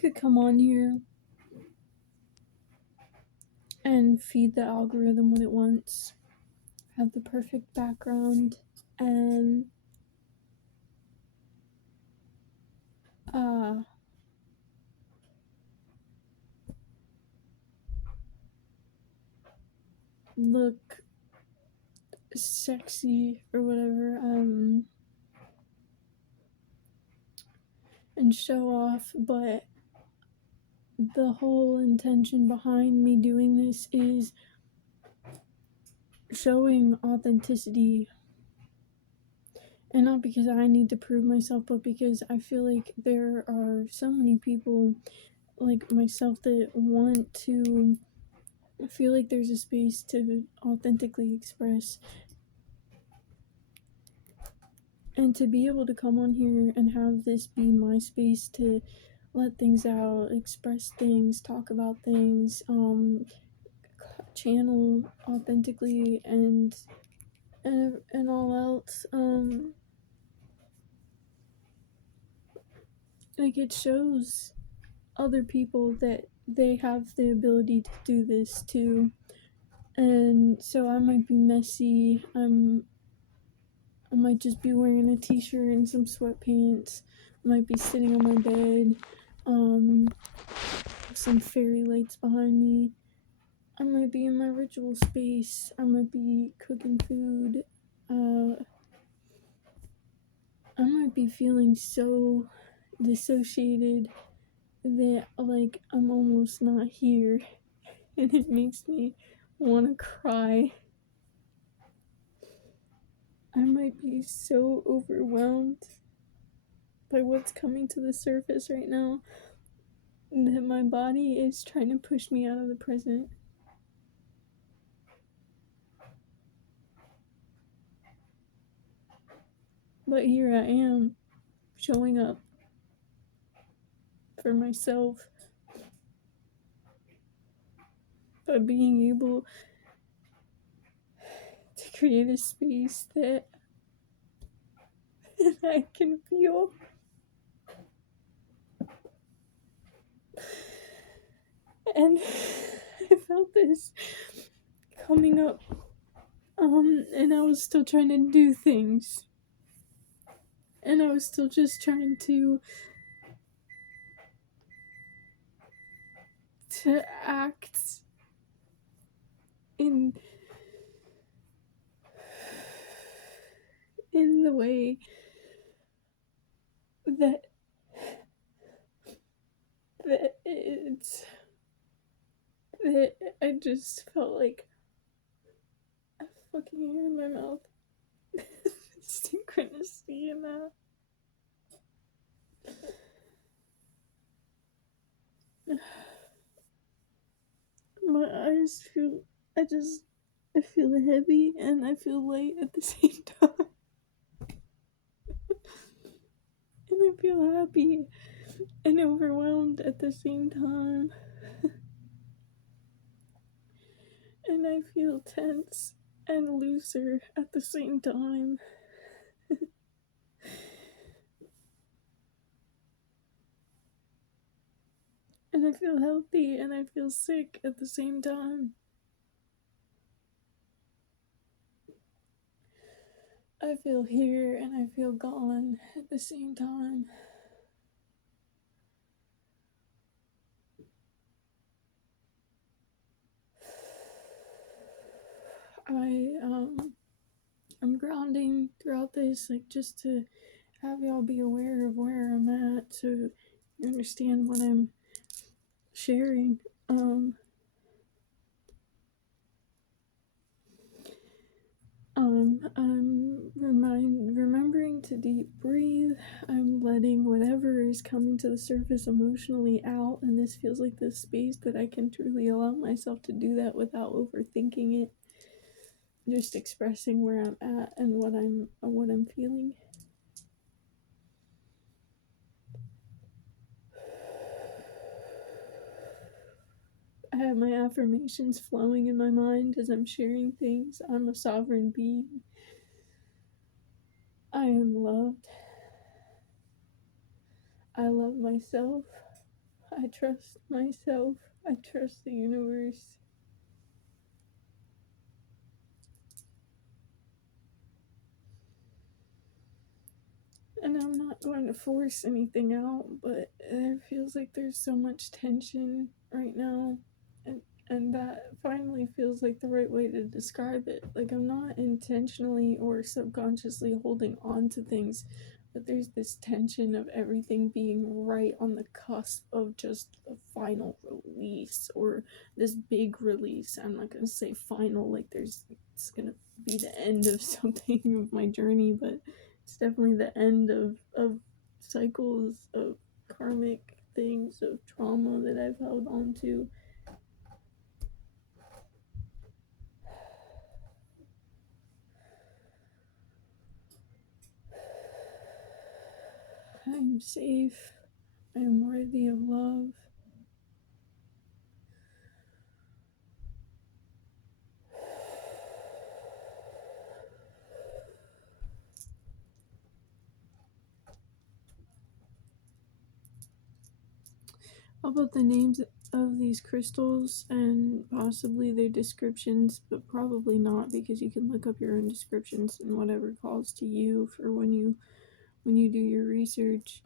could come on here and feed the algorithm what it wants, have the perfect background, and look sexy or whatever, and show off, but the whole intention behind me doing this is showing authenticity. And not because I need to prove myself, but because I feel like there are so many people like myself that want to feel like there's a space to authentically express. And to be able to come on here and have this be my space to let things out, express things, talk about things, channel authentically, and all else, like it shows other people that they have the ability to do this too. And so I might be messy. I might just be wearing a t-shirt and some sweatpants. I might be sitting on my bed. Some fairy lights behind me. I might be in my ritual space. I might be cooking food. I might be feeling so dissociated that like I'm almost not here, and it makes me want to cry. I might be so overwhelmed by what's coming to the surface right now that my body is trying to push me out of the present. But here I am, showing up for myself by being able to create a space that I can feel. And I felt this coming up, and I was still trying to do things. And I was still just trying to act in the way that I just felt like a fucking hair in my mouth. Synchronicity in that. My eyes feel, I feel heavy and I feel light at the same time. And I feel happy and overwhelmed at the same time. And I feel tense and looser at the same time. And I feel healthy and I feel sick at the same time. I feel here and I feel gone at the same time. I'm grounding throughout this, like just to have y'all be aware of where I'm at, so you understand what I'm sharing. I'm remembering to deep breathe. I'm letting whatever is coming to the surface emotionally out, and this feels like the space that I can truly allow myself to do that without overthinking it. Just expressing where I'm at and what I'm feeling. I have my affirmations flowing in my mind as I'm sharing things. I'm a sovereign being. I am loved. I love myself. I trust myself. I trust the universe. And I'm not going to force anything out, but it feels like there's so much tension right now. And that finally feels like the right way to describe it. Like, I'm not intentionally or subconsciously holding on to things, but there's this tension of everything being right on the cusp of just a final release or this big release. I'm not gonna say final, like it's gonna be the end of something of my journey, but it's definitely the end of cycles of karmic things, of trauma that I've held on to. I'm safe. I am worthy of love. How about the names of these crystals and possibly their descriptions, but probably not, because you can look up your own descriptions and whatever calls to you for when you do your research.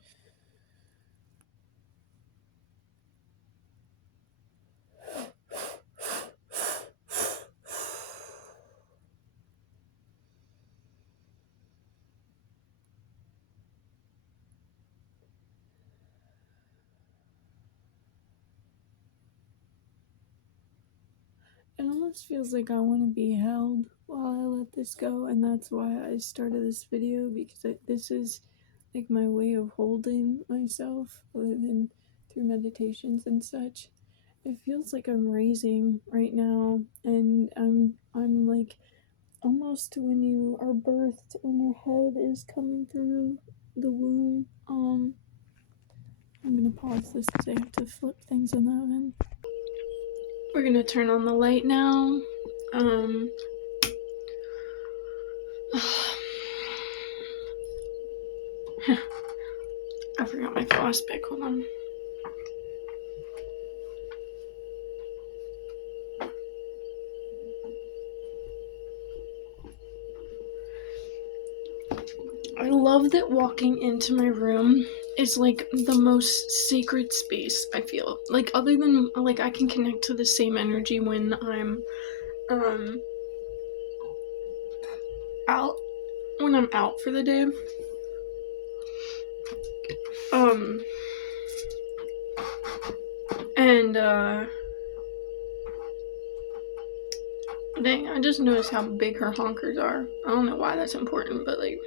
It almost feels like I want to be held while I let this go, and that's why I started this video, because this is like my way of holding myself, other than through meditations and such. It feels like I'm raising right now, and I'm like almost when you are birthed and your head is coming through the womb. I'm gonna pause this because I have to flip things on that one. We're gonna turn on the light now. I forgot my floss pick. Hold on. I love that walking into my room is like the most sacred space, I feel. Like, other than, like, I can connect to the same energy when I'm out for the day. And dang, I just noticed how big her honkers are. I don't know why that's important, but like,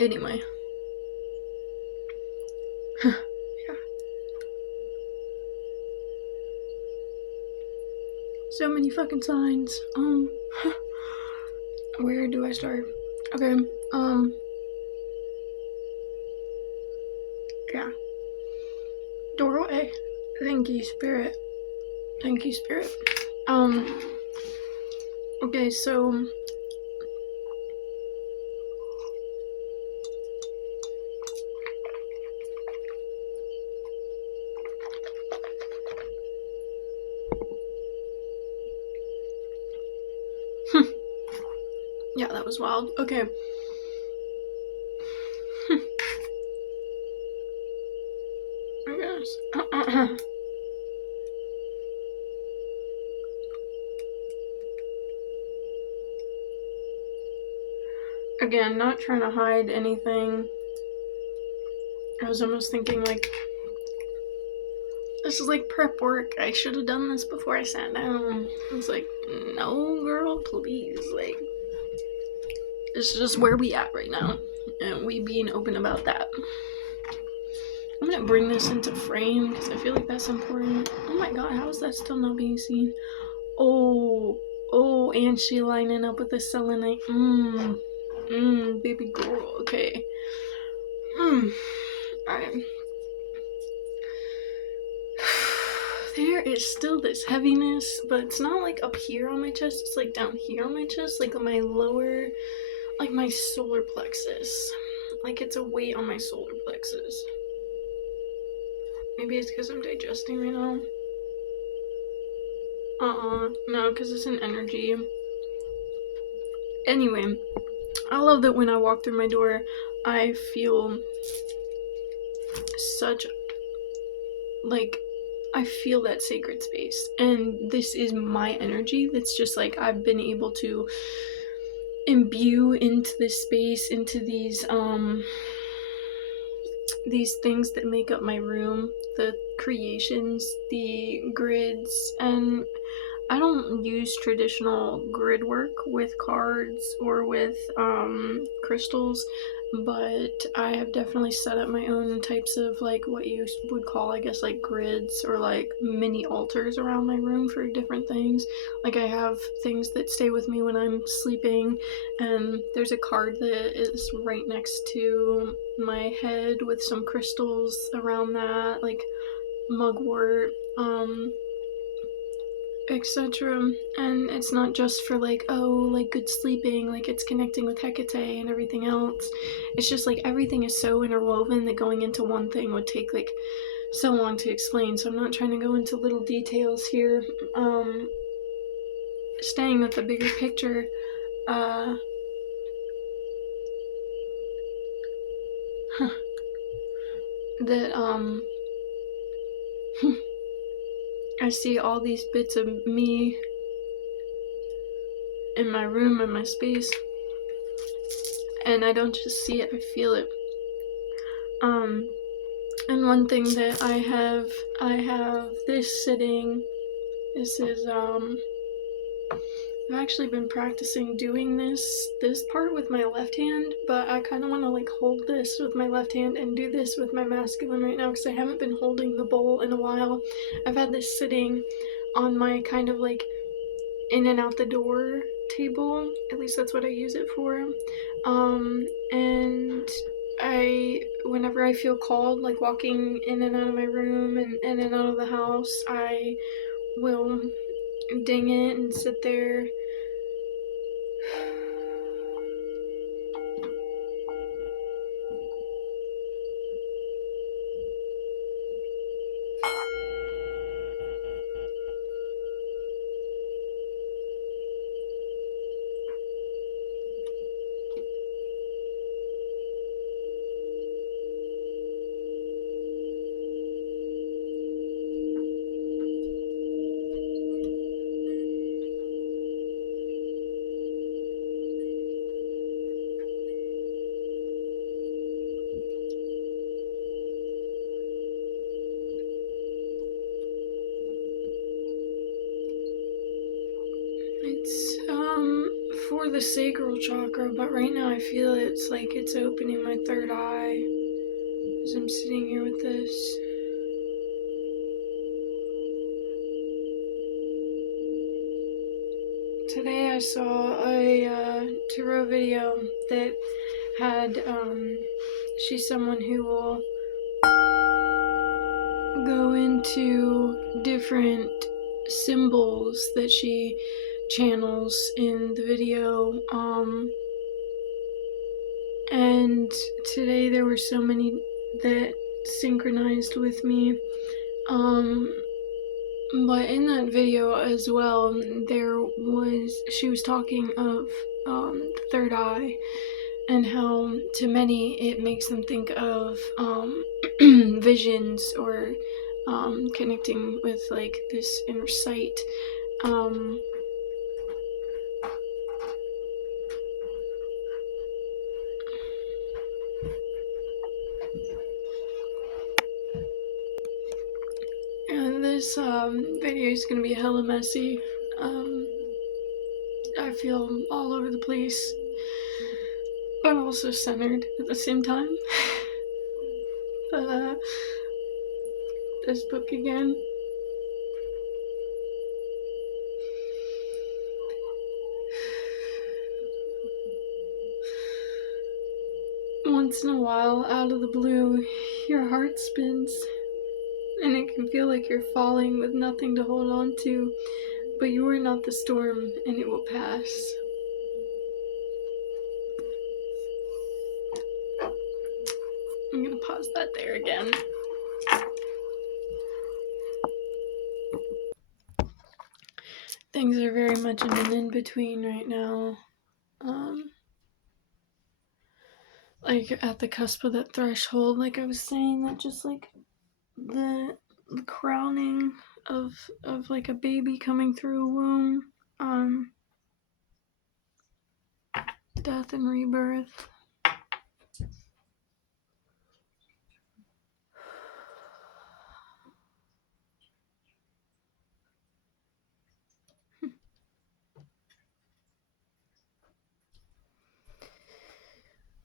anyway. Yeah. So many fucking signs. Where do I start? Okay, yeah. Doorway. Thank you, Spirit. Thank you, Spirit. Okay, so yeah, that was wild. Okay. I guess. Again, not trying to hide anything. I was almost thinking, like, this is like prep work. I should have done this before I sat down. I was like, no, girl, please. Like, this is just where we at right now, and we being open about that. I'm gonna bring this into frame because I feel like that's important. Oh my god, how is that still not being seen? Oh, and she lining up with the selenite. Baby girl. Okay. Alright. There is still this heaviness, but it's not like up here on my chest, it's like down here on my chest, like on my lower, like my solar plexus. like it's a weight on my solar plexus. Maybe it's because I'm digesting right now. No, because it's an energy. Anyway, I love that when I walk through my door, I feel such, like, I feel that sacred space. And this is my energy that's just like I've been able to imbue into this space, into these things that make up my room, the creations, the grids, and I don't use traditional grid work with cards or with crystals, but I have definitely set up my own types of like what you would call, I guess, like grids or like mini altars around my room for different things. Like I have things that stay with me when I'm sleeping, and there's a card that is right next to my head with some crystals around that, like mugwort, etc. And it's not just for like, oh, like good sleeping, like it's connecting with Hecate and everything else. It's just like everything is so interwoven that going into one thing would take like so long to explain, so I'm not trying to go into little details here. Staying with the bigger picture, that I see all these bits of me in my room and my space, and I don't just see it, I feel it. And one thing that I have this sitting. This is I've actually been practicing doing this part with my left hand, but I kind of want to like hold this with my left hand and do this with my masculine right now because I haven't been holding the bowl in a while. I've had this sitting on my kind of like in and out the door table, at least that's what I use it for. And whenever I feel called, like walking in and out of my room and in and out of the house, I will ding it and sit there. It's for the sacral chakra, but right now I feel it's like it's opening my third eye as I'm sitting here with this. Today I saw a tarot video that had, she's someone who will go into different symbols that she channels in the video, and today there were so many that synchronized with me, but in that video as well, she was talking of the third eye and how to many it makes them think of visions or connecting with like this inner sight. And this video is gonna be hella messy. I feel all over the place, but also centered at the same time. This book again. Once in a while, out of the blue, your heart spins, and it can feel like you're falling with nothing to hold on to, but you are not the storm, and it will pass. pause that there again. Things are very much in an in-between right now. Like at the cusp of that threshold, like I was saying, that just like the crowning of like a baby coming through a womb, death and rebirth.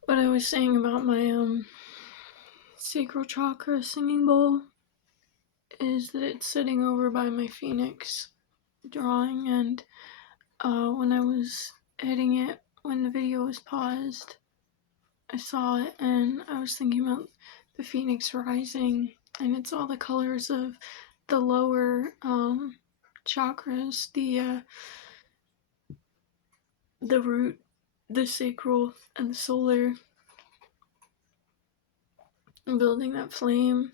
What I was saying about my sacral chakra singing bowl is that it's sitting over by my phoenix drawing, and when I was hitting it, when the video was paused, I saw it and I was thinking about the phoenix rising, and it's all the colors of the lower chakras, the root, the sacral, and the solar, and building that flame.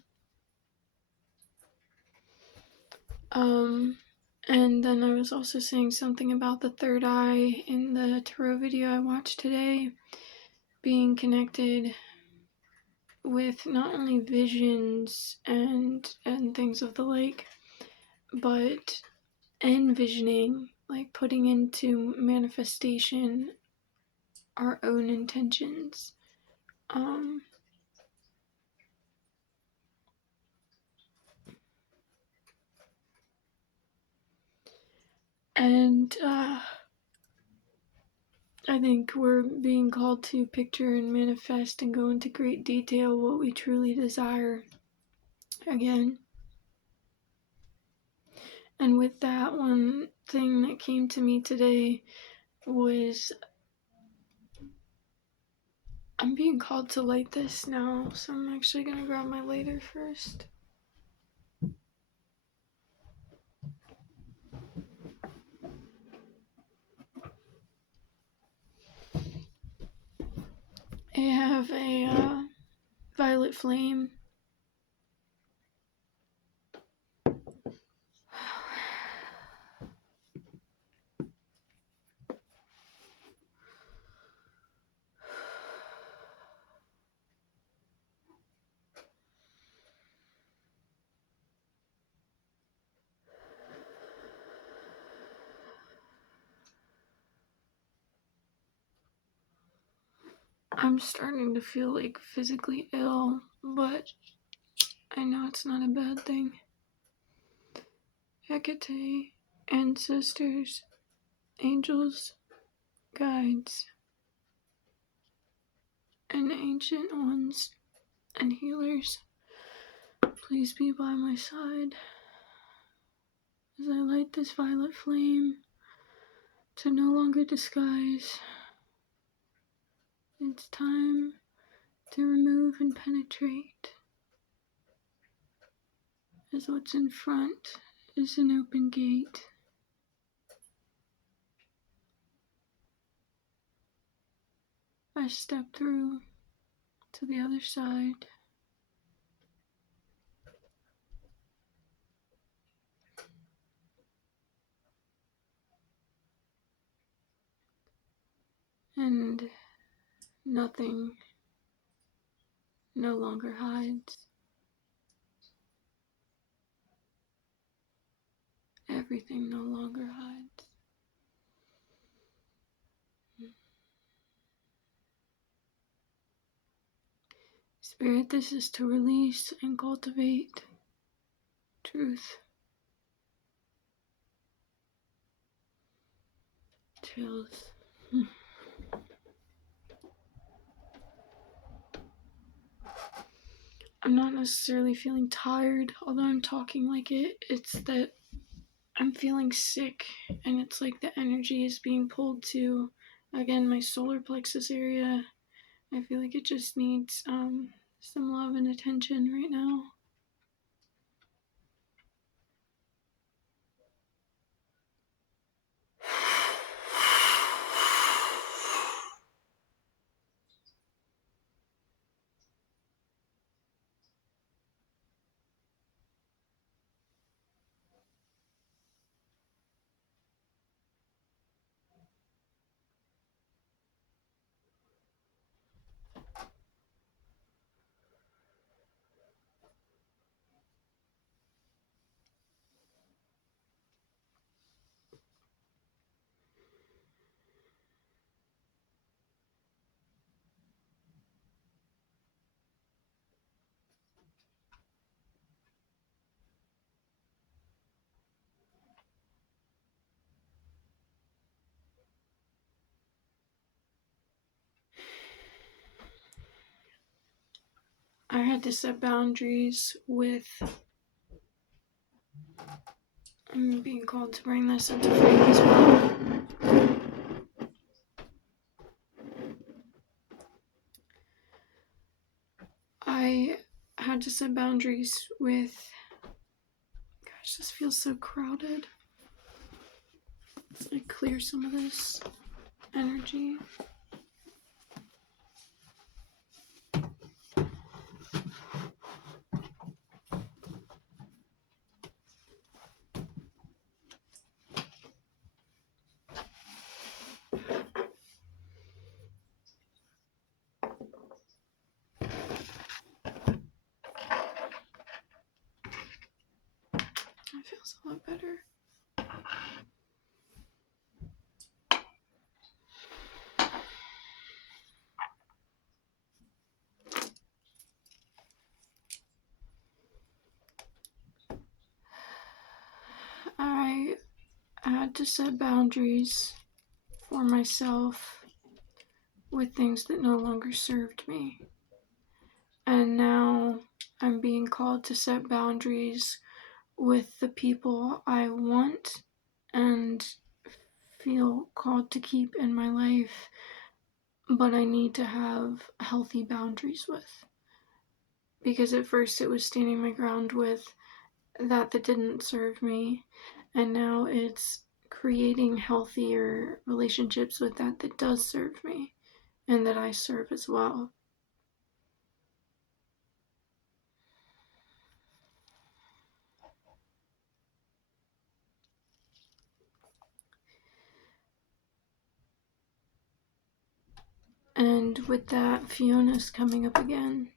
And then I was also saying something about the third eye in the tarot video I watched today, being connected with not only visions and things of the like, but envisioning, like putting into manifestation our own intentions. And I think we're being called to picture and manifest and go into great detail what we truly desire again. And with that, one thing that came to me today was I'm being called to light this now, so I'm actually gonna grab my lighter first. I have a violet flame. I'm starting to feel like physically ill, but I know it's not a bad thing. Hecate, ancestors, angels, guides, and ancient ones and healers, please be by my side as I light this violet flame to no longer disguise. It's time to remove and penetrate, as what's in front is an open gate. I step through to the other side. And nothing no longer hides. Everything no longer hides. Spirit, this is to release and cultivate truth. Chills. I'm not necessarily feeling tired, although I'm talking like it. It's that I'm feeling sick, and it's like the energy is being pulled to, again, my solar plexus area. I feel like it just needs some love and attention right now. I had to set boundaries with. I'm being called to bring this into frame as well. I had to set boundaries with. Gosh, this feels so crowded. Let's clear some of this energy. That feels a lot better. I had to set boundaries for myself with things that no longer served me. And now I'm being called to set boundaries with the people I want and feel called to keep in my life, but I need to have healthy boundaries with. Because at first it was standing my ground with that didn't serve me, and now it's creating healthier relationships with that does serve me and that I serve as well. And with that, Fiona's coming up again,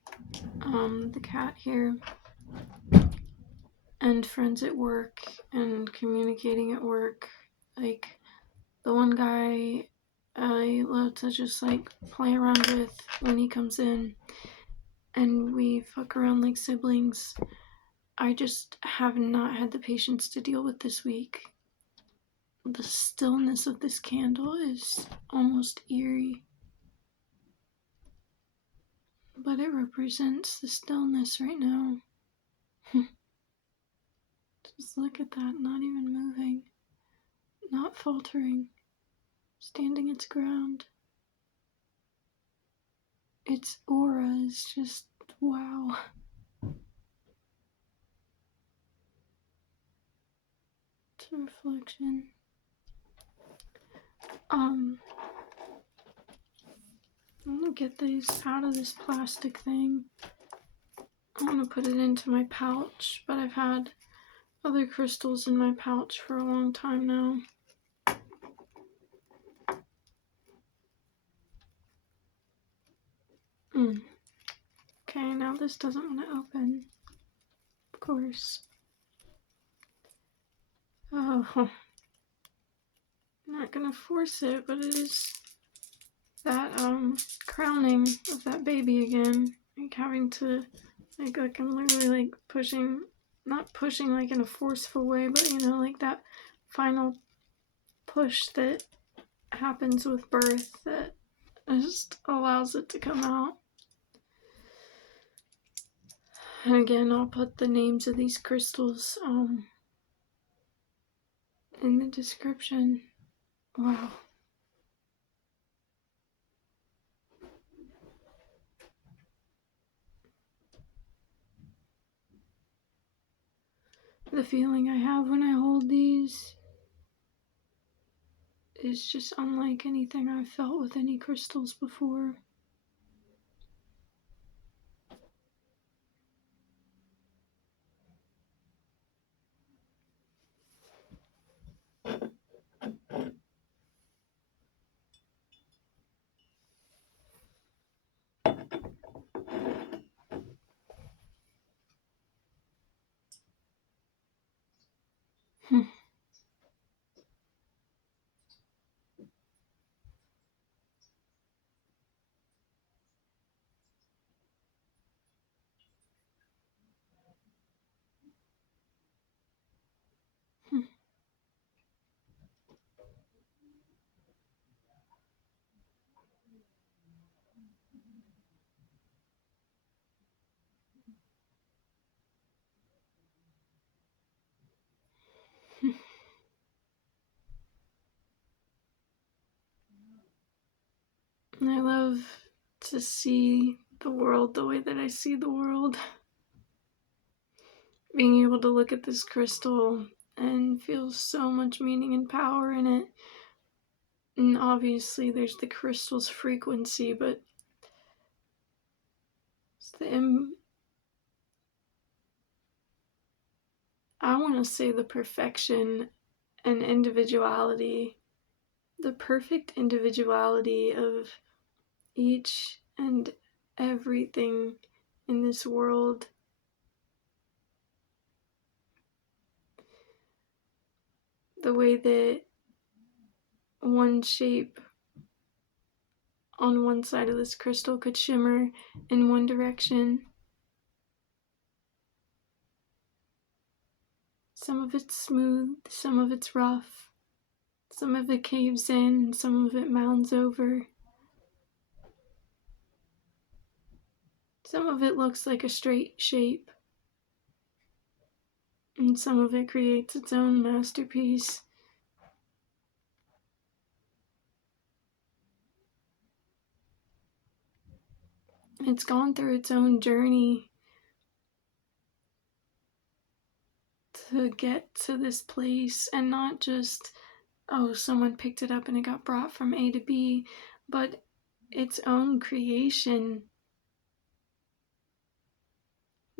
the cat here, and friends at work and communicating at work. Like, the one guy I love to just like play around with when he comes in, and we fuck around like siblings. I just have not had the patience to deal with this week. The stillness of this candle is almost eerie. But it represents the stillness right now. Just look at that, not even moving, not faltering, standing its ground. Its aura is just wow. It's a reflection. I'm gonna get these out of this plastic thing. I'm gonna put it into my pouch, but I've had other crystals in my pouch for a long time now. Okay, now this doesn't want to open. Of course. Oh. I'm not gonna force it, but it is that crowning of that baby again. Like having to like I'm literally like pushing, not pushing like in a forceful way, but you know, like that final push that happens with birth that just allows it to come out. And again, I'll put the names of these crystals in the description. Wow. The feeling I have when I hold these is just unlike anything I've felt with any crystals before. And I love to see the world the way that I see the world. Being able to look at this crystal and feel so much meaning and power in it. And obviously there's the crystal's frequency, but it's I want to say the perfection and individuality, the perfect individuality of each and everything in this world. The way that one shape on one side of this crystal could shimmer in one direction. Some of it's smooth, some of it's rough, some of it caves in, and some of it mounds over. Some of it looks like a straight shape, and some of it creates its own masterpiece. It's gone through its own journey to get to this place, and not just, oh, someone picked it up and it got brought from A to B, but its own creation.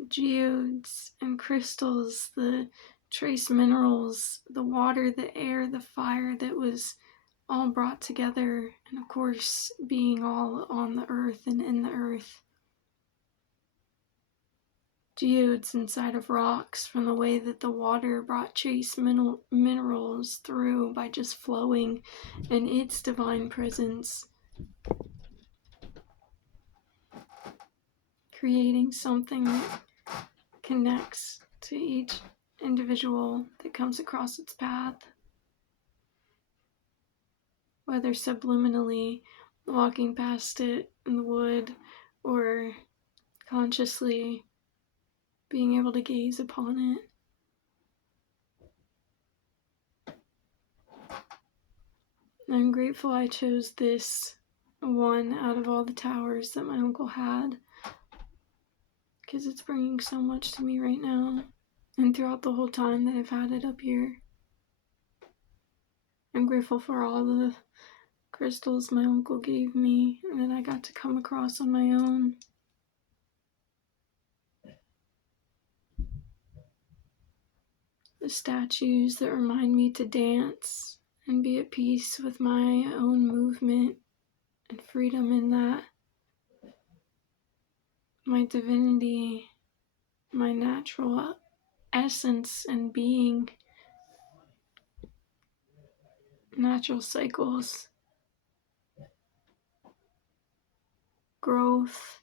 Geodes and crystals, the trace minerals, the water, the air, the fire that was all brought together, and of course, being all on the earth and in the earth. Geodes inside of rocks from the way that the water brought trace minerals through by just flowing in its divine presence, creating something that connects to each individual that comes across its path, whether subliminally walking past it in the wood or consciously being able to gaze upon it. I'm grateful I chose this one out of all the towers that my uncle had, because it's bringing so much to me right now and throughout the whole time that I've had it up here. I'm grateful for all the crystals my uncle gave me and that I got to come across on my own. The statues that remind me to dance and be at peace with my own movement and freedom in that. My divinity, my natural essence and being, natural cycles, growth,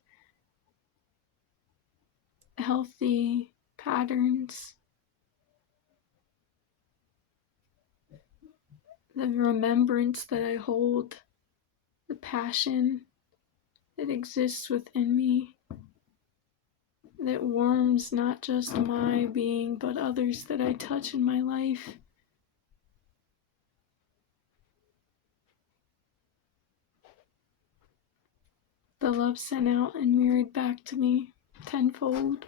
healthy patterns, the remembrance that I hold, the passion that exists within me, that warms not just my being, but others that I touch in my life. The love sent out and mirrored back to me tenfold.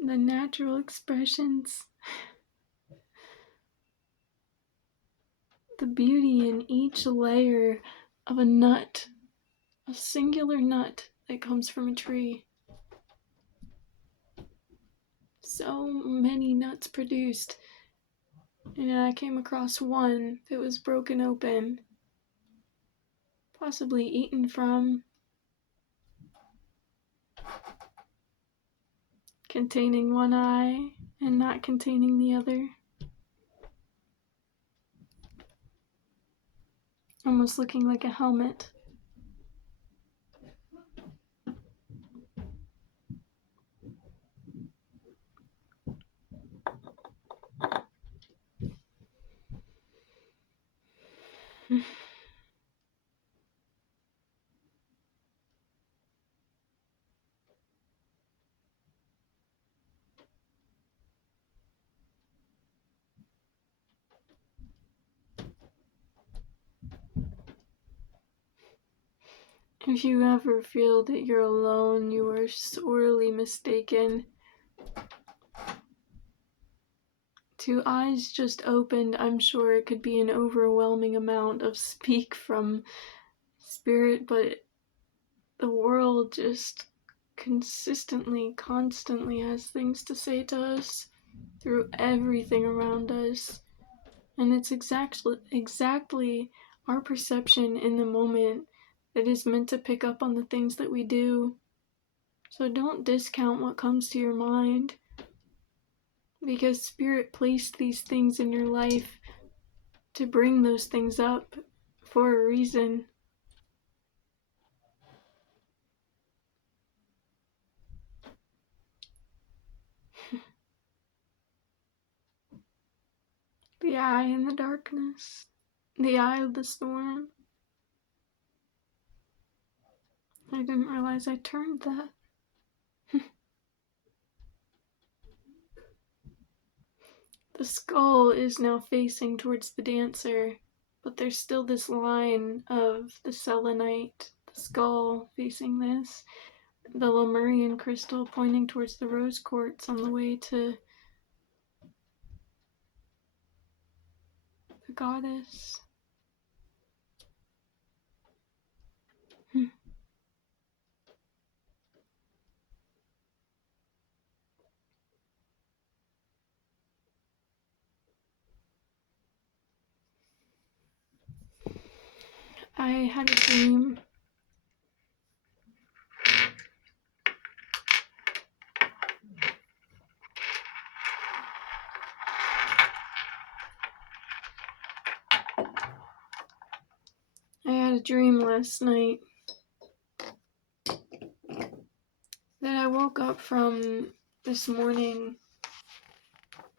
The natural expressions, the beauty in each layer of a nut, a singular nut that comes from a tree. So many nuts produced, and I came across one that was broken open, possibly eaten from, containing one eye and not containing the other. Almost looking like a helmet. If you ever feel that you're alone, you are sorely mistaken. To eyes just opened, I'm sure it could be an overwhelming amount of speak from spirit, but the world just constantly has things to say to us through everything around us. And it's exactly our perception in the moment that is meant to pick up on the things that we do. So don't discount what comes to your mind, because Spirit placed these things in your life to bring those things up for a reason. The eye in the darkness, the eye of the storm. I didn't realize I turned that. The skull is now facing towards the dancer, but there's still this line of the selenite, the skull facing this, the Lemurian crystal pointing towards the rose quartz on the way to the goddess. I had a dream. I had a dream last night that I woke up from this morning,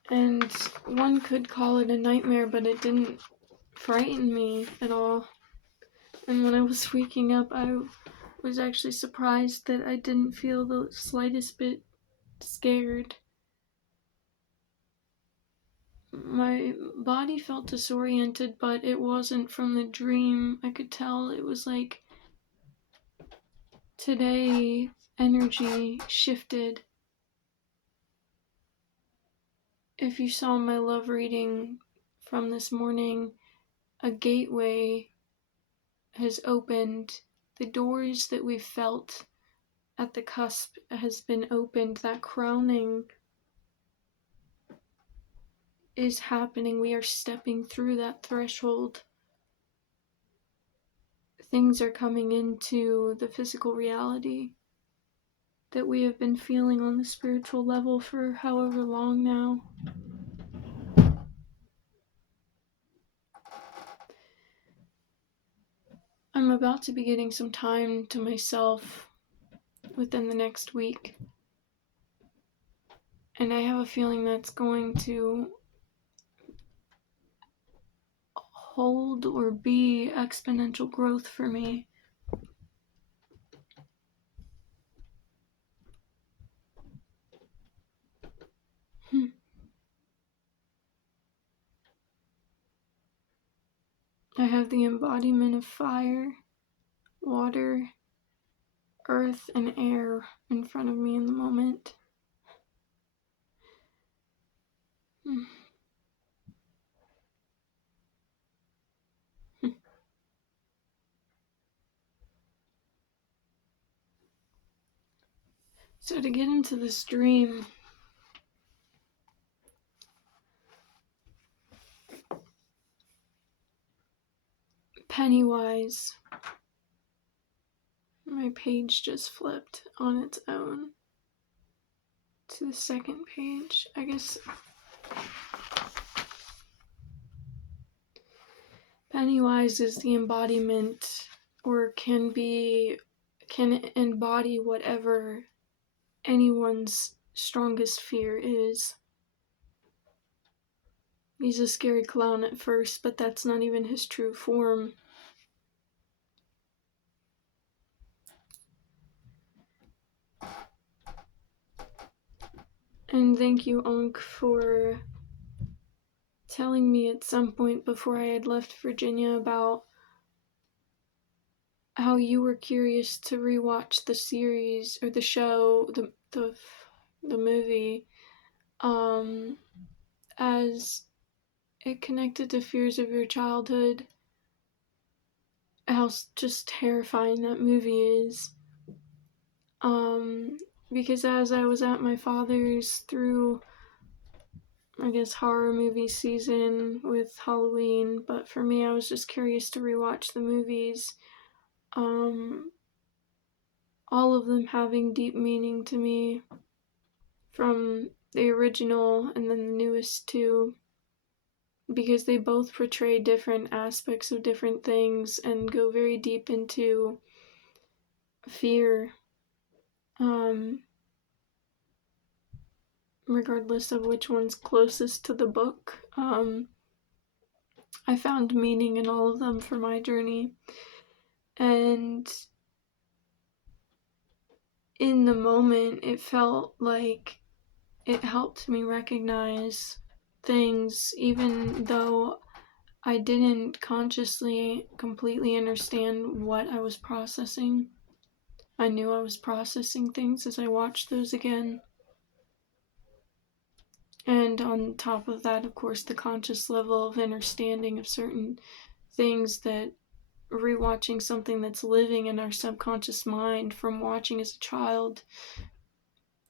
and one could call it a nightmare, but it didn't frighten me at all. And when I was waking up, I was actually surprised that I didn't feel the slightest bit scared. My body felt disoriented, but it wasn't from the dream. I could tell it was like today energy shifted. If you saw my love reading from this morning, a gateway has opened. The doors that we felt at the cusp has been opened. That crowning is happening. We are stepping through that threshold. Things are coming into the physical reality that we have been feeling on the spiritual level for however long now. I'm about to be getting some time to myself within the next week. And I have a feeling that's going to hold or be exponential growth for me. I have the embodiment of fire, water, earth, and air in front of me in the moment. So to get into this dream, Pennywise, my page just flipped on its own to the second page. I guess Pennywise is the embodiment, or can embody whatever anyone's strongest fear is. He's a scary clown at first, but that's not even his true form. And thank you, Ankh, for telling me at some point before I had left Virginia about how you were curious to rewatch the series or the show, the movie, as it connected to fears of your childhood, how just terrifying that movie is. Because as I was at my father's through, I guess, horror movie season with Halloween, but for me, I was just curious to rewatch the movies. All of them having deep meaning to me, from the original and then the newest two, because they both portray different aspects of different things and go very deep into fear, regardless of which one's closest to the book. I found meaning in all of them for my journey, and in the moment, it felt like it helped me recognize things, even though I didn't consciously completely understand what I was processing. I knew I was processing things as I watched those again. And on top of that, of course, the conscious level of understanding of certain things that rewatching something that's living in our subconscious mind from watching as a child,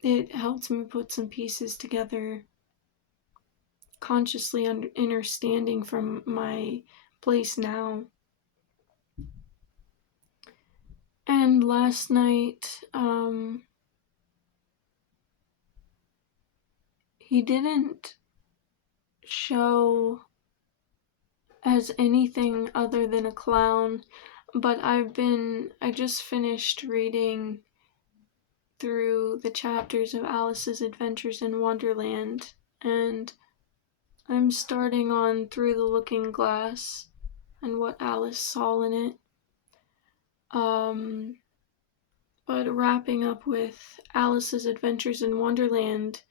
it helped me put some pieces together, consciously understanding from my place now. And last night, he didn't show as anything other than a clown, but I just finished reading through the chapters of Alice's Adventures in Wonderland, and I'm starting on Through the Looking Glass and what Alice saw in it. But wrapping up with Alice's Adventures in Wonderland,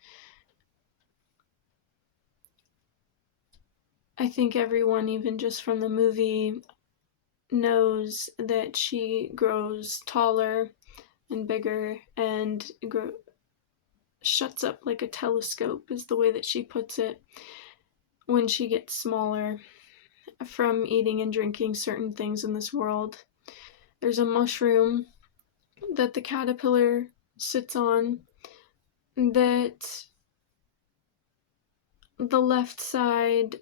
I think everyone, even just from the movie, knows that she grows taller and bigger and shuts up like a telescope, is the way that she puts it, when she gets smaller from eating and drinking certain things in this world. There's a mushroom that the caterpillar sits on that the left side,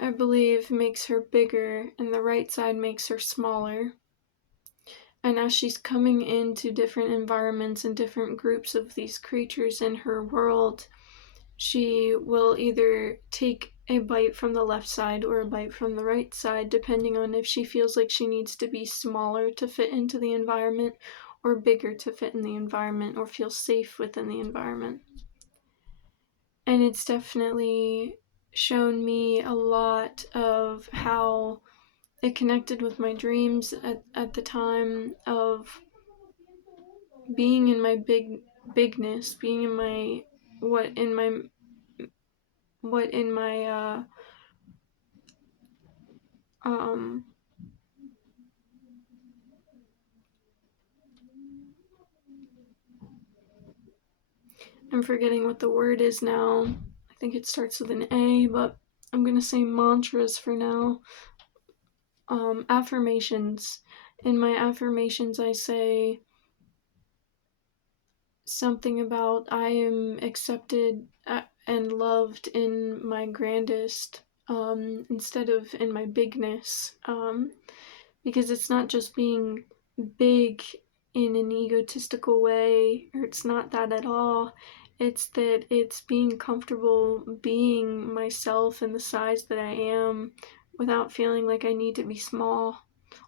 I believe, makes her bigger and the right side makes her smaller. And as she's coming into different environments and different groups of these creatures in her world, she will either take a bite from the left side or a bite from the right side, depending on if she feels like she needs to be smaller to fit into the environment or bigger to fit in the environment or feel safe within the environment. And it's definitely shown me a lot of how it connected with my dreams at the time of being in my bigness, being in my what in my I'm forgetting what the word is now. I think it starts with an A, but I'm gonna say mantras for now. Affirmations. In my affirmations, I say something about I am accepted and loved in my grandest, instead of in my bigness, because it's not just being big in an egotistical way, or it's not that at all. It's that it's being comfortable being myself in the size that I am without feeling like I need to be small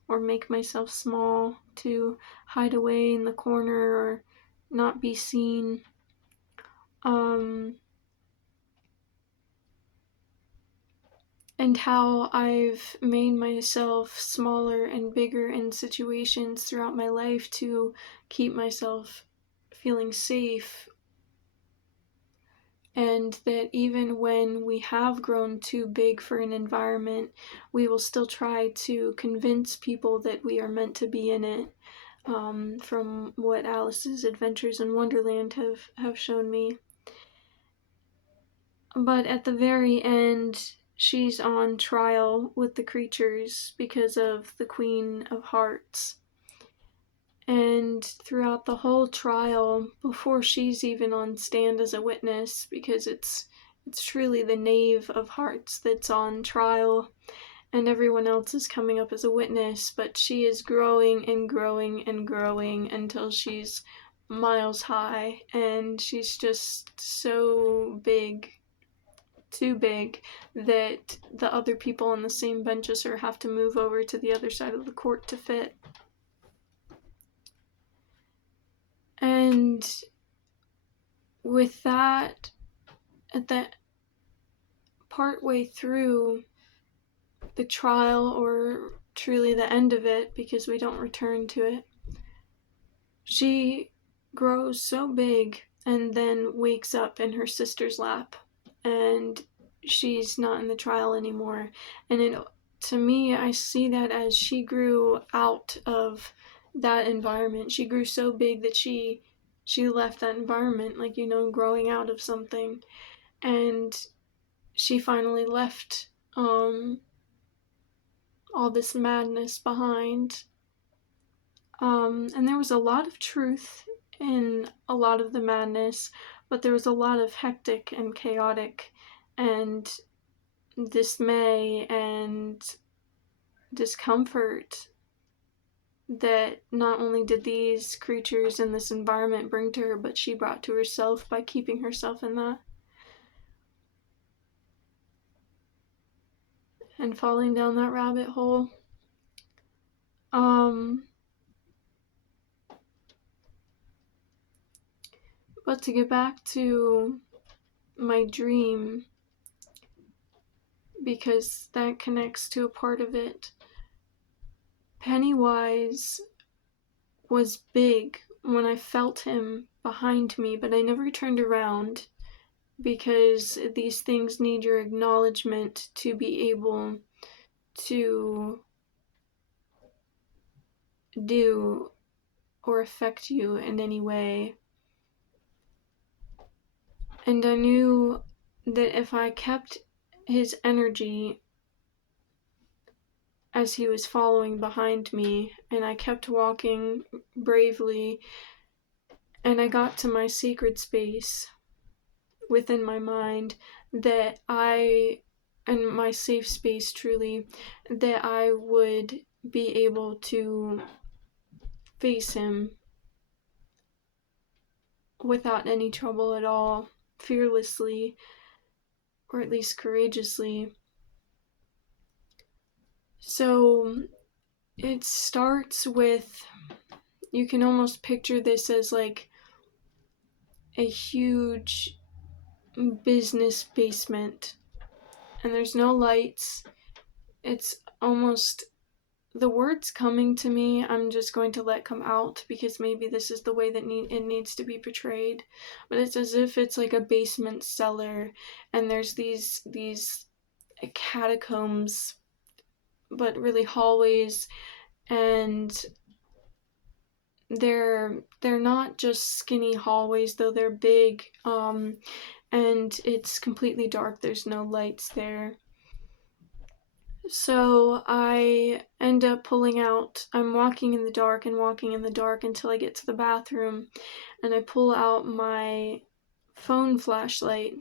or make myself small to hide away in the corner or not be seen. And how I've made myself smaller and bigger in situations throughout my life to keep myself feeling safe. and that even when we have grown too big for an environment, we will still try to convince people that we are meant to be in it, from what Alice's Adventures in Wonderland have shown me. But at the very end, she's on trial with the creatures because of the Queen of Hearts. And throughout the whole trial, before she's even on stand as a witness, because it's truly the Knave of Hearts that's on trial, and everyone else is coming up as a witness, but she is growing and growing and growing until she's miles high, and she's just so big, too big, that the other people on the same bench as her have to move over to the other side of the court to fit. And with that, at that part way through the trial, or truly the end of it, because we don't return to it, she grows so big and then wakes up in her sister's lap, and she's not in the trial anymore. And to me, I see that as she grew out of that environment. She grew so big that she left that environment, like, growing out of something. And she finally left all this madness behind. And there was a lot of truth in a lot of the madness, but there was a lot of hectic and chaotic and dismay and discomfort that not only did these creatures in this environment bring to her, but she brought to herself by keeping herself in that. And falling down that rabbit hole. But to get back to my dream, because that connects to a part of it, Pennywise was big when I felt him behind me, but I never turned around, because these things need your acknowledgement to be able to do or affect you in any way. And I knew that if I kept his energy as he was following behind me, and I kept walking bravely, and I got to my sacred space within my mind, and my safe space truly, that I would be able to face him without any trouble at all, fearlessly, or at least courageously. So it starts with, you can almost picture this as like a huge business basement, and there's no lights. It's almost, the words coming to me, I'm just going to let come out, because maybe this is the way that it needs to be portrayed, but it's as if it's like a basement cellar, and there's these catacombs, but really hallways, and they're not just skinny hallways, though they're big, and it's completely dark, there's no lights there. So I end up pulling out, I'm walking in the dark and walking in the dark until I get to the bathroom, and I pull out my phone flashlight,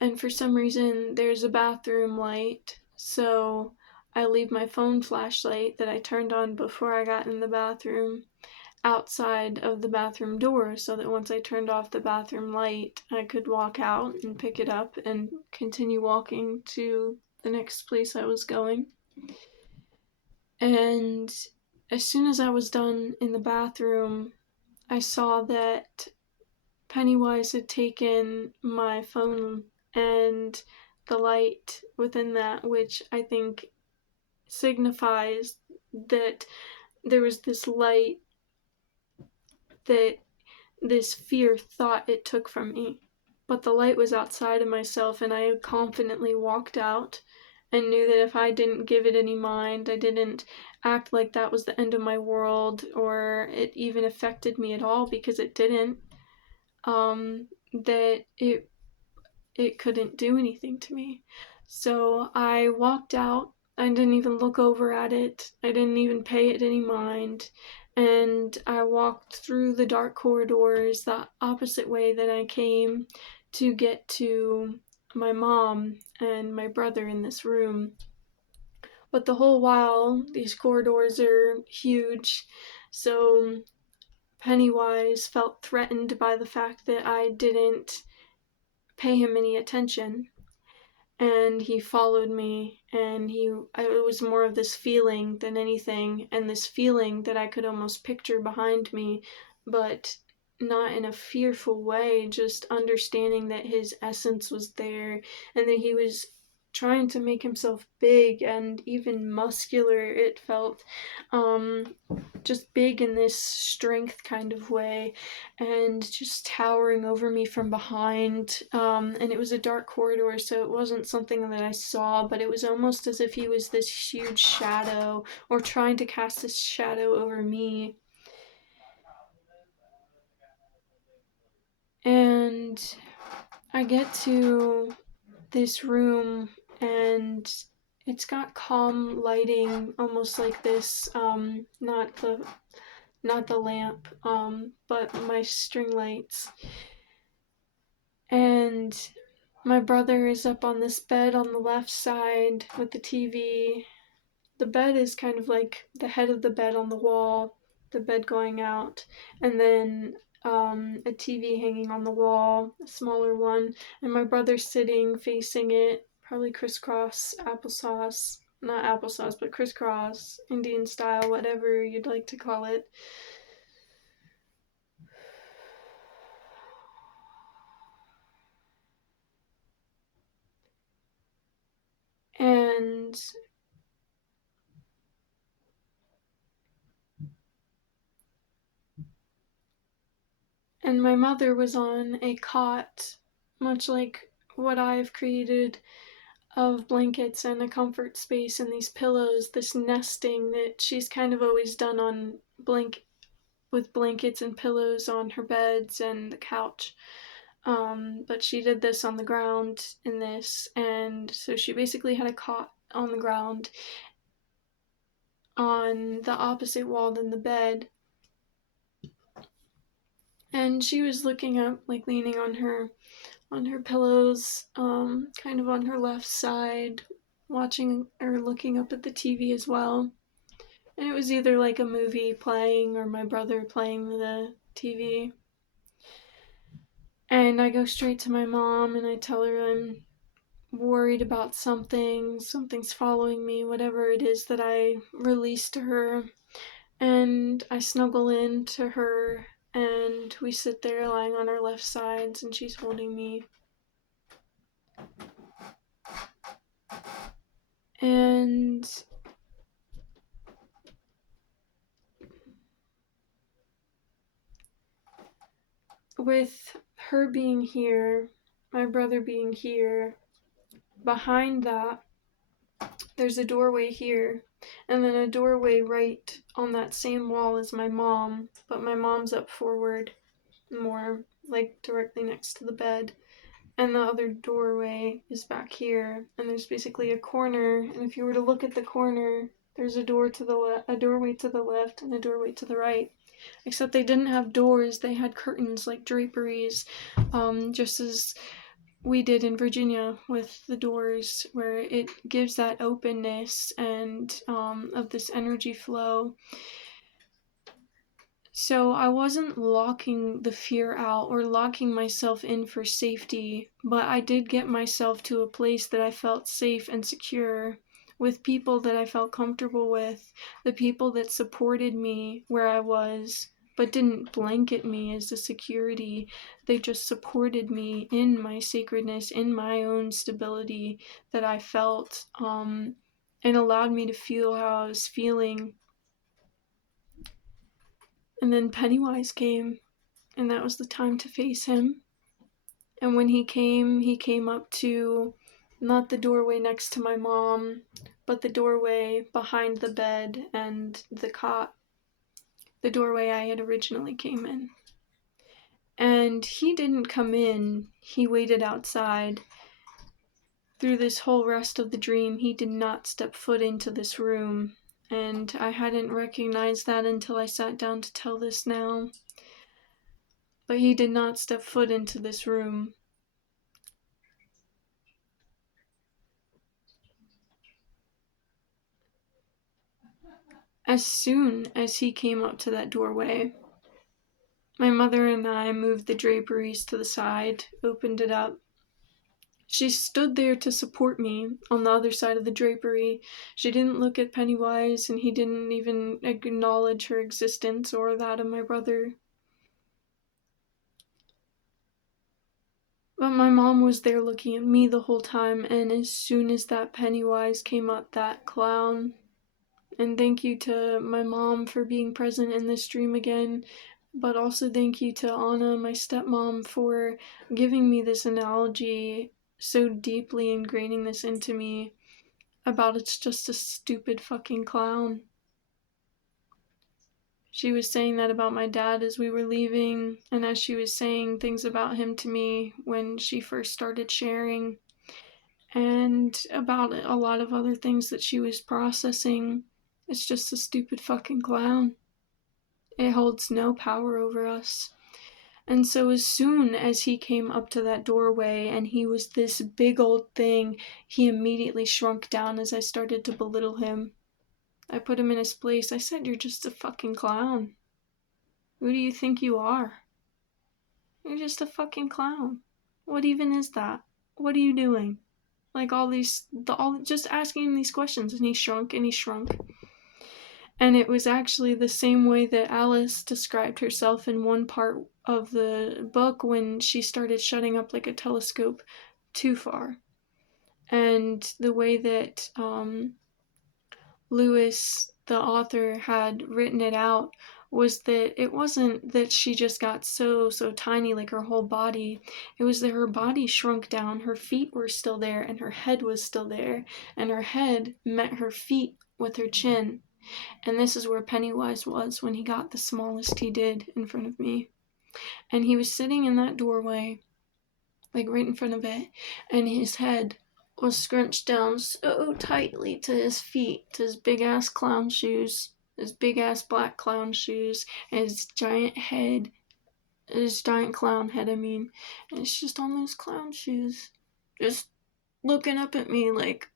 and for some reason there's a bathroom light, so I leave my phone flashlight that I turned on before I got in the bathroom outside of the bathroom door, so that once I turned off the bathroom light, I could walk out and pick it up and continue walking to the next place I was going. And as soon as I was done in the bathroom, I saw that Pennywise had taken my phone and the light within that, which I think signifies that there was this light that this fear thought it took from me. but the light was outside of myself, and I confidently walked out and knew that if I didn't give it any mind, I didn't act like that was the end of my world or it even affected me at all, because it didn't, that it couldn't do anything to me. So I walked out. I didn't even look over at it. I didn't even pay it any mind. And I walked through the dark corridors the opposite way that I came to get to my mom and my brother in this room. But the whole while, these corridors are huge, so Pennywise felt threatened by the fact that I didn't pay him any attention, and he followed me, and it was more of this feeling than anything, and this feeling that I could almost picture behind me, but not in a fearful way, just understanding that his essence was there and that he was trying to make himself big and even muscular. It felt just big in this strength kind of way, and just towering over me from behind. And it was a dark corridor, so it wasn't something that I saw, but it was almost as if he was this huge shadow, or trying to cast this shadow over me. And I get to this room, and it's got calm lighting, almost like this, not the lamp, but my string lights. And my brother is up on this bed on the left side with the TV. The bed is kind of like the head of the bed on the wall, the bed going out, and then a TV hanging on the wall, a smaller one, and my brother sitting facing it, probably crisscross applesauce. Not applesauce, but crisscross, Indian style, whatever you'd like to call it. And my mother was on a cot, much like what I've created, of blankets and a comfort space and these pillows, this nesting that she's kind of always done on with blankets and pillows on her beds and the couch. But she did this on the ground in this, and so she basically had a cot on the ground on the opposite wall than the bed. And she was looking up, like leaning on her pillows, kind of on her left side, watching or looking up at the TV as well. And it was either like a movie playing or my brother playing the TV. And I go straight to my mom and I tell her I'm worried about something's following me, whatever it is that I released to her. And I snuggle into her, and we sit there lying on our left sides, and she's holding me. And with her being here, my brother being here, behind that, there's a doorway here, and then a doorway right on that same wall as my mom, but my mom's up forward, more like directly next to the bed. And the other doorway is back here, and there's basically a corner, and if you were to look at the corner, there's a doorway to the left and a doorway to the right. Except they didn't have doors, they had curtains like draperies, just as we did in Virginia with the doors, where it gives that openness and of this energy flow. So I wasn't locking the fear out or locking myself in for safety, but I did get myself to a place that I felt safe and secure, with people that I felt comfortable with, the people that supported me where I was, but didn't blanket me as a security. They just supported me in my sacredness, in my own stability that I felt, and allowed me to feel how I was feeling. And then Pennywise came, and that was the time to face him. And when he came up to not the doorway next to my mom, but the doorway behind the bed and the cot, the doorway I had originally came in. And he didn't come in, he waited outside. Through this whole rest of the dream, he did not step foot into this room, and I hadn't recognized that until I sat down to tell this now. But he did not step foot into this room. As soon as he came up to that doorway, my mother and I moved the draperies to the side, opened it up. She stood there to support me on the other side of the drapery. She didn't look at Pennywise, and he didn't even acknowledge her existence or that of my brother. But my mom was there looking at me the whole time, and as soon as that Pennywise came up, that clown, and thank you to my mom for being present in this dream again, but also thank you to Anna, my stepmom, for giving me this analogy so deeply, ingraining this into me about it's just a stupid fucking clown. She was saying that about my dad as we were leaving, and as she was saying things about him to me when she first started sharing, and about a lot of other things that she was processing. It's just a stupid fucking clown. It holds no power over us. And so as soon as he came up to that doorway and he was this big old thing, he immediately shrunk down as I started to belittle him. I put him in his place. I said, "You're just a fucking clown. Who do you think you are? You're just a fucking clown. What even is that? What are you doing?" Like just asking him these questions, and he shrunk and he shrunk. And it was actually the same way that Alice described herself in one part of the book when she started shutting up like a telescope too far. And the way that Lewis, the author, had written it out was that it wasn't that she just got so tiny, like her whole body. It was that her body shrunk down, her feet were still there, and her head was still there, and her head met her feet with her chin. And this is where Pennywise was when he got the smallest he did in front of me. And he was sitting in that doorway, like right in front of it, and his head was scrunched down so tightly to his feet, to his big ass clown shoes, his big ass black clown shoes, and his giant head, his giant clown head, I mean. And it's just on those clown shoes, just looking up at me like,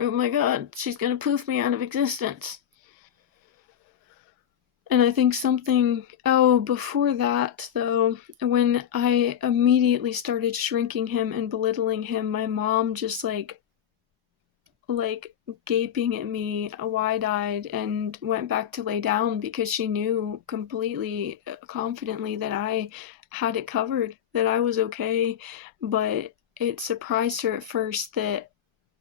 oh my god, she's gonna poof me out of existence. And I think before that, though, when I immediately started shrinking him and belittling him, my mom just like gaping at me wide-eyed and went back to lay down because she knew completely confidently that I had it covered, that I was okay. But it surprised her at first that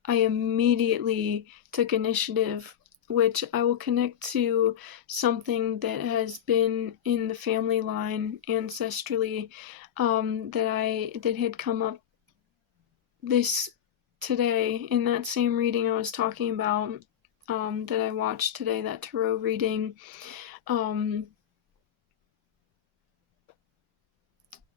I immediately took initiative, which I will connect to something that has been in the family line ancestrally, that had come up this today in that same reading I was talking about, that I watched today, that tarot reading, and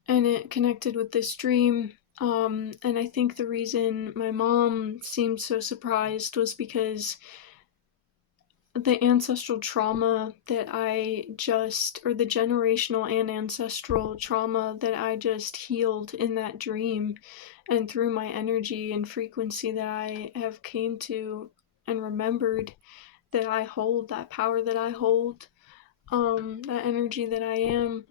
it connected with this dream. And I think the reason my mom seemed so surprised was because the ancestral trauma that or the generational and ancestral trauma that I just healed in that dream, and through my energy and frequency that I have came to and remembered that I hold, that power that I hold, that energy that I am.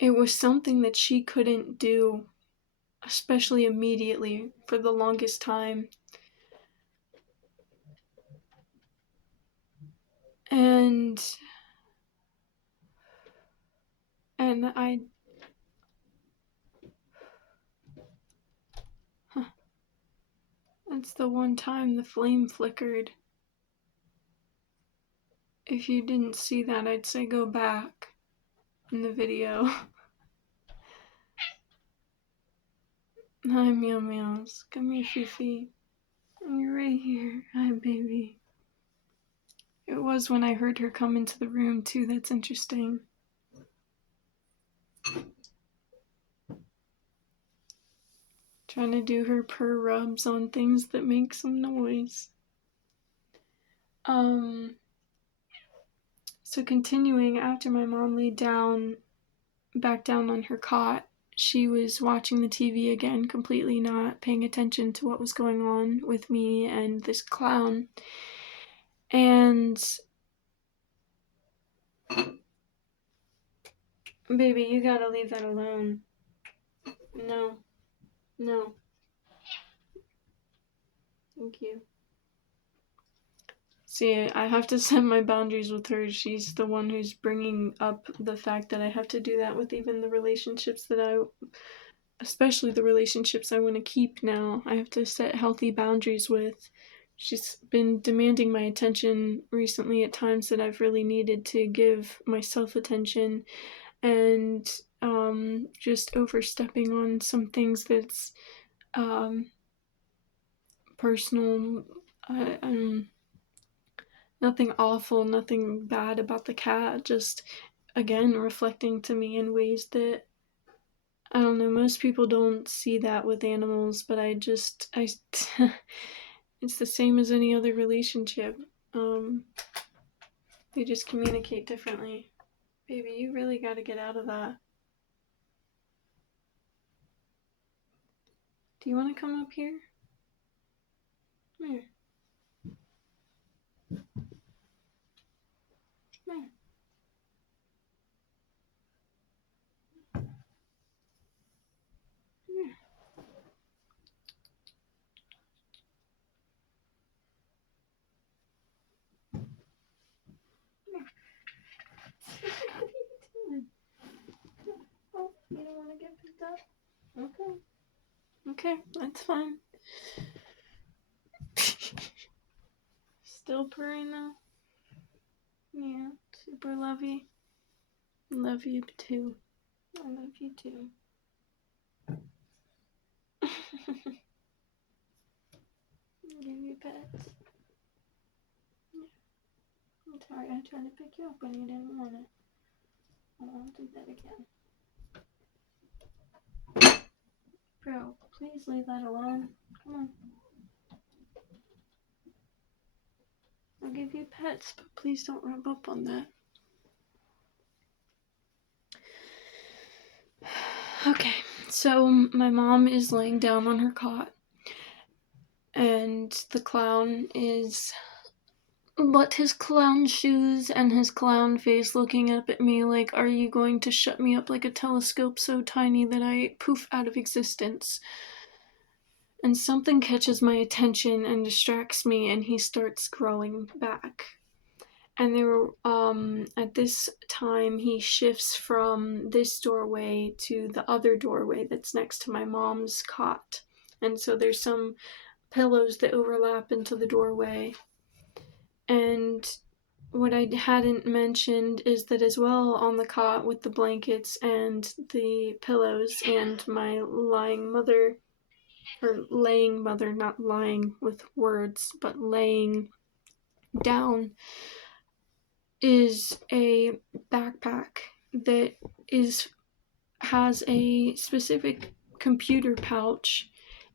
It was something that she couldn't do, especially immediately, for the longest time. And I That's the one time the flame flickered. If you didn't see that, I'd say go back in the video. Hi, Meow Meows. Come here, Fifi. You're right here. Hi, baby. It was when I heard her come into the room, too. That's interesting. Trying to do her purr rubs on things that make some noise. So continuing, after my mom laid back down on her cot, she was watching the TV again, completely not paying attention to what was going on with me and this clown. And baby, you gotta leave that alone. No. Thank you. See, I have to set my boundaries with her. She's the one who's bringing up the fact that I have to do that with even the relationships especially the relationships I want to keep now. I have to set healthy boundaries with. She's been demanding my attention recently at times that I've really needed to give myself attention, and just overstepping on some things that's personal. Nothing awful, nothing bad about the cat, just again reflecting to me in ways that, I don't know, most people don't see that with animals, but it's the same as any other relationship. They just communicate differently. Baby, you really gotta get out of that. Do you want to come up here? Come here. Come here. Come here. What are you doing? Oh, you don't want to get picked up? Okay. Okay, that's fine. Still purring though? Yeah, super lovey. Love you too. I love you too. Give you pets. Yeah. I'm sorry, I tried to pick you up when you didn't want it. I won't do that again. Bro, please leave that alone. Come on. I'll give you pets, but please don't rub up on that. Okay, so my mom is laying down on her cot, and the clown is but his clown shoes and his clown face looking up at me like, are you going to shut me up like a telescope so tiny that I poof out of existence? And something catches my attention and distracts me, and he starts growing back. And at this time, he shifts from this doorway to the other doorway that's next to my mom's cot. And so there's some pillows that overlap into the doorway. And what I hadn't mentioned is that as well on the cot with the blankets and the pillows and my laying mother, not lying with words, but laying down, is a backpack that has a specific computer pouch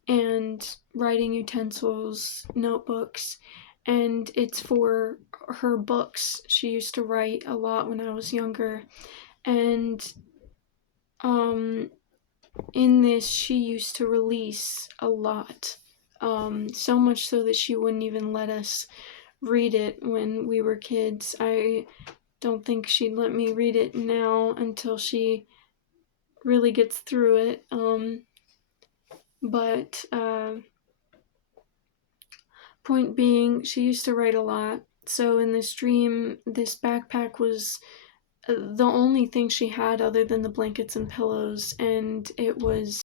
and writing utensils, notebooks, and it's for her books. She used to write a lot when I was younger, and in this she used to release a lot, so much so that she wouldn't even let us read it when we were kids. I don't think she'd let me read it now until she really gets through it. But point being, she used to write a lot. So in this dream, this backpack was the only thing she had other than the blankets and pillows, and it was